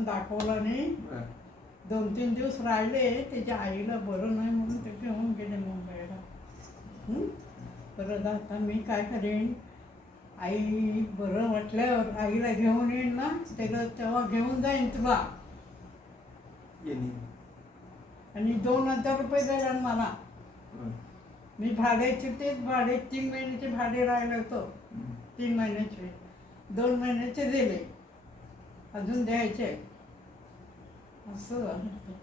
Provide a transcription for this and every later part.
पण दाखवलं नाही. 2-3 दिवस राहिले. त्याच्या आईला बरं नाही म्हणून ते घेऊन गेले मुंबईला. परत आता मी काय करेन, आई बरं वाटल्यावर आईला घेऊन येईन ना, त्याला तेव्हा घेऊन जाईन तुला. आणि 2,000 रुपये द्यायला मला. मी भाड्याचे तेच भाडे 3 महिन्याचे भाडे राहिले होतो. 3 महिन्याचे 2 महिन्याचे दिले, अजून द्यायचे. असं झालं.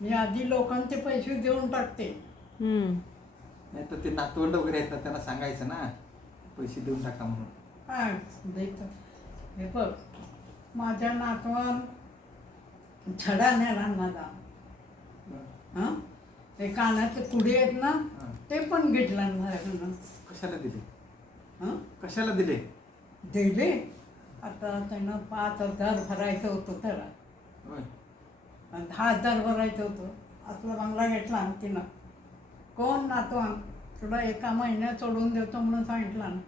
मी आधी लोकांचे पैसे देऊन टाकते. नाही तर ते नातवंड वगैरे आहेत ना, त्यांना सांगायचं ना पैसे देऊन टाका म्हणून. हा देतो. हे बघ, माझ्या नातवान छडा नेला माझा. हां, ते कानाचे कुडे आहेत ना, ते पण घेतला माझ्याकडनं. कशाला दिले? हां, कशाला दिले? दिले. आता त्यांना 5,000 भरायचं होतं त्याला. 10,000 भरायचं होतं. असला बंगला घेतला तिनं. कोण नातवान तुला एका महिन्यात सोडून देतो म्हणून सांगितलं ना.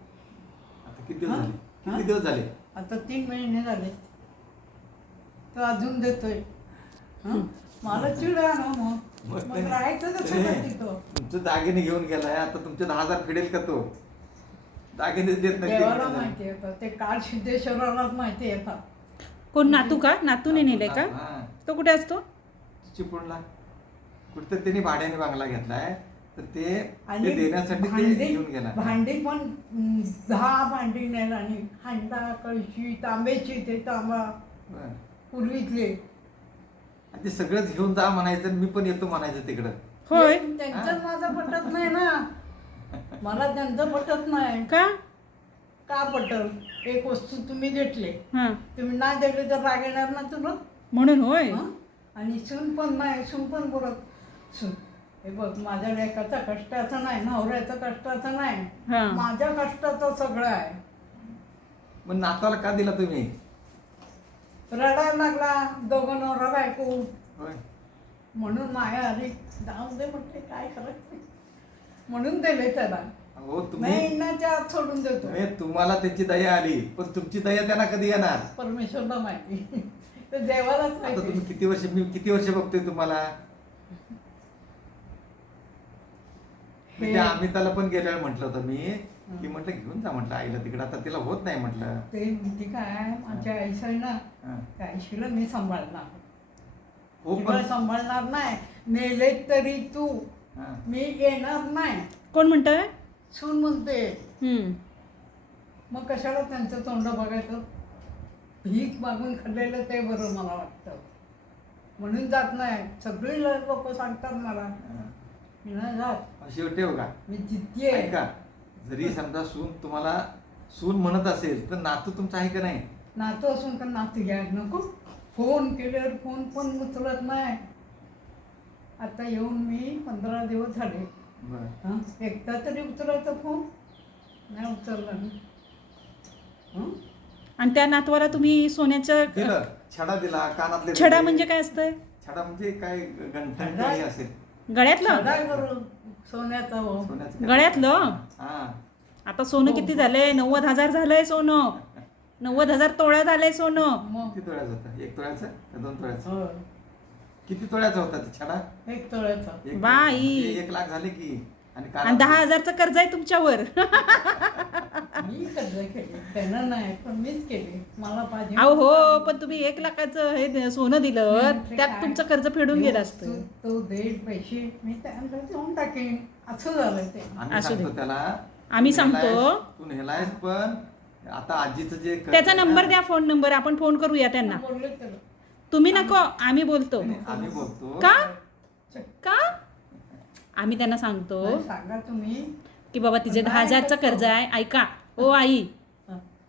आता किती दिवस झाले? किती दिवस झाले? आता 3 महिने झाले. तो अजून देतोय. मला चिडा ना. मग राहायचं कसं तिथं? तुमचं दागिने घेऊन गेलाय, आता तुमचे 10,000 फेडेल का तो? दागिने देत नाही. देवाला माहिती येतं, ते काळ सिद्धेश्वरालाच माहिती येतात. कोण नातू का? नातूने नेले का? तो कुठे असतो? चिपळूणला कुठं त्यांनी भाड्याने बंगला घेतलाय, तर ते देण्यासाठी ते भांडी घेऊन गेला. भांडी पण 10 भांडी नेला. आणि हांडा, कळशी, तांब्याची, ते तांबा पूर्वीतले ते सगळंच घेऊन जा म्हणायचं, मी पण येतो म्हणायचं तिकडं. होय. त्यांचं माझं पटत नाही ना. मला त्यांचं पटत नाही. का पटल? एक वस्तू तुम्ही घेतले, तुम्ही नाही दिले तर राग येणार ना तुला म्हणून. होय. आणि सून पण नाही, सून पण बोलत सून. हे बघ, माझ्या लेकाचा कष्टाचं नाही, नवऱ्याचं कष्टाचं नाही, माझ्या कष्टाचं सगळं आहे. मग नाताला का दिला तुम्ही? रडायला लागला, दोघं नवरा बायको. म्हणून माया आली. जाऊ दे म्हटले, काय करायचं म्हणून दिले त्याला. हो, महिन्याच्या आत सोडून देतो. तुम्हाला त्याची दया आली, पण तुमची दया त्यांना कधी येणार? परमेश्वरला माहिती. तर देवालाच आता माहिती. तुम्ही मी किती वर्ष बघतोय तुम्हाला. आम्ही त्याला पण गेल्या म्हटलं होतं मी, की म्हटलं घेऊन जा म्हटलं आईला तिकडे, आता तिला होत नाही म्हटलं. ते म्हणते काय, माझ्या आईस आहे ना, त्या आईशीला मी सांभाळणार. हो, पण सांभाळणार नाही. मेले तरी तू, मी येणार नाही. कोण म्हणतंय? सून म्हणते. मग कशाला त्यांचं तोंड बघायचं? भीक मागून खाल्लेलं ते बरं मला वाटतं, म्हणून जात नाही. सगळी लोक सांगतात मला, मी नाही जात. शेवटी हो का, मी जिद्दी आहे. का जरी समजा सून तुम्हाला सून म्हणत असेल, तर नातू तुमचा आहे का नाही? नातू असून का नातू घ्या नको. फोन केल्यावर फोन पण उचलत नाही. आता येऊन मी 15 दिवस झाले. एकदा तरी उचलायचा फोन नाही उचलला मी. आणि त्या नातवाला तुम्ही सोन्याचं दिलं, छडा दिला, कानातले. छडा म्हणजे काय असतंय? छडा म्हणजे काय, गंठण असेल गळ्यातलं. सोन्याचं गळ्यातलं. आता सोनं किती झालंय? 90,000 झालंय सोनं. 90,000 तोळा झालंय सोनं. किती तोळ्याचं होतं? 1 तोळ्याचं का 2 तोळ्याचं? किती तोळ्याचा होता ते छडा? 1 तोळ्याचा. बाई, 1 लाख झाले की. आणि 10,000चं कर्ज आहे तुमच्यावर. मी कर्ज केले, त्यांना नाही, पण मीच केले. मला पाहिजे. हो, पण तुम्ही 1 लाखाचं हे सोनं दिलं, त्यात तुमचं कर्ज फेडून गेलं असतं. तो देईल पैसे, मी त्यांना देऊन टाकेन. असं झालं ते. असू दे. त्याला आम्ही सांगतो. तू नेलायस, पण आता आजीचं जे त्याचा नंबर द्या, फोन नंबर, आपण फोन करूया त्यांना. बोलले त्याला, तुम्ही नको, आम्ही बोलतो. आम्ही बोलतो का आम्ही त्यांना सांगतो सांगा तुम्ही की बाबा तिचे 10,000चं कर्ज आहे. ऐका ओ आई,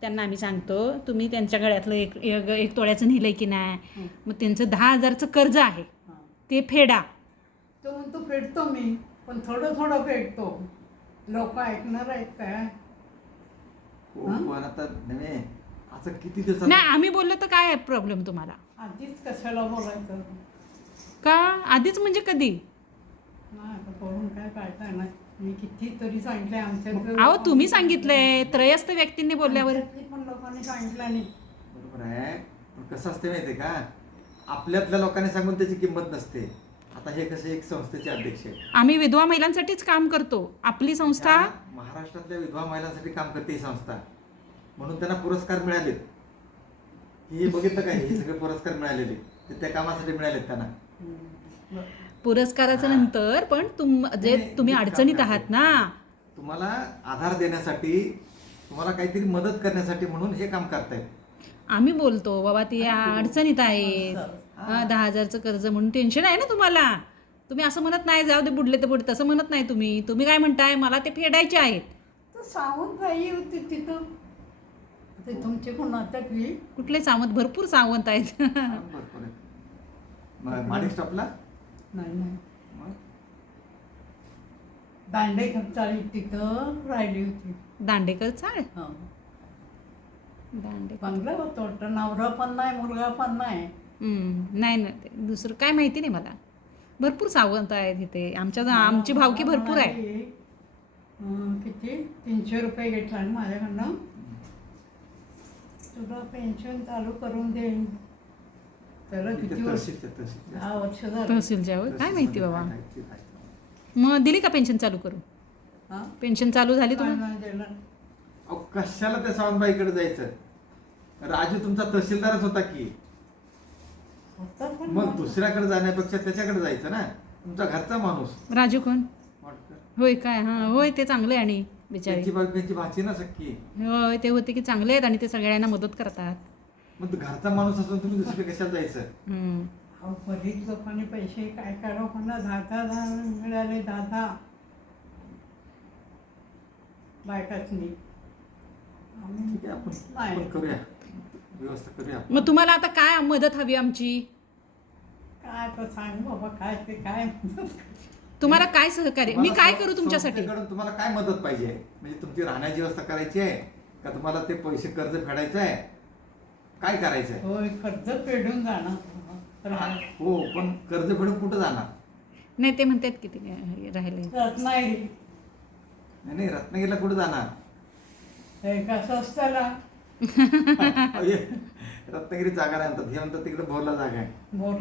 त्यांना आम्ही सांगतो तुम्ही त्यांच्या गळ्यातलं एक तोळ्याचं नेलंय की नाही, मग त्यांचं 10,000चं कर्ज आहे ते फेडा. तो म्हणतो फेडतो मी, पण थोडं थोडं फेडतो. लोक ऐकणार आहेत काय? पण आता असं किती दिवसात नाही, आम्ही बोललो तर काय प्रॉब्लेम तुम्हाला? आधीच कशाला बोलायचं? का आधीच म्हणजे कधी? नाही, आता बोलून काय काढताय ना. मी किती तरी सांगितलंय आमच्या. अहो तुम्ही सांगितलंय, त्रयस्थ व्यक्तींनी बोलल्यावर पण लोकांनी सांगितलं नाही. बरोबर आहे, पण कसं असते माहिती आहे का, आपल्यातल्या लोकांनी सांगून त्याची किंमत नसते. आता हे कसे एक संस्थेचे अध्यक्ष आहे, आम्ही विधवा महिलांसाठीच काम करतो. आपली संस्था त्या महाराष्ट्रातल्या विधवा महिलांसाठी काम करते ही संस्था, म्हणून त्यांना पुरस्कार मिळालेत. हे बघितलं काय, हे सगळे पुरस्कार मिळालेले ते त्या कामासाठी मिळालेत त्यांना. पुरस्काराचं नंतर पण जे तुम्ही अडचणीत आहात ना, तुम्हाला आधार देण्यासाठी, तुम्हाला काहीतरी मदत करण्यासाठी म्हणून हे काम करतायत. आम्ही बोलतो बाबा ती अडचणीत आहेत, 10,000चं कर्ज म्हणून टेन्शन आहे ना तुम्हाला. तुम्ही असं म्हणत नाही जाऊ दे बुडले तर बुडले, तसं म्हणत नाही तुम्ही. तुम्ही काय म्हणताय, मला ते फेडायचे आहेत. तर सावंतबाई होती तिथं, ते तुमची कोण नात्यातली? कुठले सावंत? भरपूर सावंत आहेत. भरपूर आहे. माडिक स्टॉपला नाही नाही, मग दांडेकरचाळी तिथं राहिली होती. दांडेकर चाळ. हा, दांडेकर चांगलं होतं वाटतं. नवरा पण नाही, मुलगा पण नाही. नाही ना, ते दुसरं काय माहिती नाही मला. भरपूर सावंत आहेत इथे. आमची भावकी भरपूर आहे. किती 300 रुपये घेतला ना माझ्याकडनं. तुला पेन्शन चालू करून देईन. त्याला किती वर्ष? 10 वर्ष झालं. तहसीलच्या होय? काय माहिती बाबा. मग दिली का पेन्शन चालू करून? हा? पेन्शन चालू झाली तुम्हाला? नाही दिलं. अहो कशाला त्या सावंतबाईकडे जायचं? राजू तुमचा तहसीलदारच होता की, होतं पण मग दुसऱ्याकडे जाण्यापेक्षा त्याच्याकडे जायचं ना, तुमचा घरचा माणूस. राजू कोण? वाटतं. होय काय? हां होय, ते चांगले आहे आणि बिचारे. त्यांची भाची ना सक्की. होय, ते होते की चांगले आहेत आणि ते सगळ्यांना मदत करतात. मग घरचा माणूस असून तुम्ही दुसरीकडे कशाला जायचं? हम्म. अहो बरीच लोकांनी पैसे काय करावं म्हणा, 10,000 मिळाले. 10 बायकाचनी. ठीक आहे, आपण नाही. करूया, व्यवस्था करूया. मग तुम्हाला आता काय मदत हवी आमची? काय तर सांग बाबा, काय ते काय. तुम्हाला काय सहकार्य, मी काय करू तुमच्यासाठी? संस्थेकडून तुम्हाला काय मदत पाहिजे? म्हणजे तुमची राहण्याची व्यवस्था करायची आहे का, तुम्हाला ते पैसे कर्ज फेडायचं आहे, काय करायचं आहे? होय, कर्ज फेडून जाणार. हो, पण कर्ज फेडून कुठं जाणार? नाही, ते म्हणतात किती राहिले. रत्नागिरी. नाही, रत्नागिरीला कुठं जाणार? हे कसं असतं ना, रत्नागिरी जागा नाही म्हणतात, हे म्हणतात तिकडे भोरला जागा आहे. बोर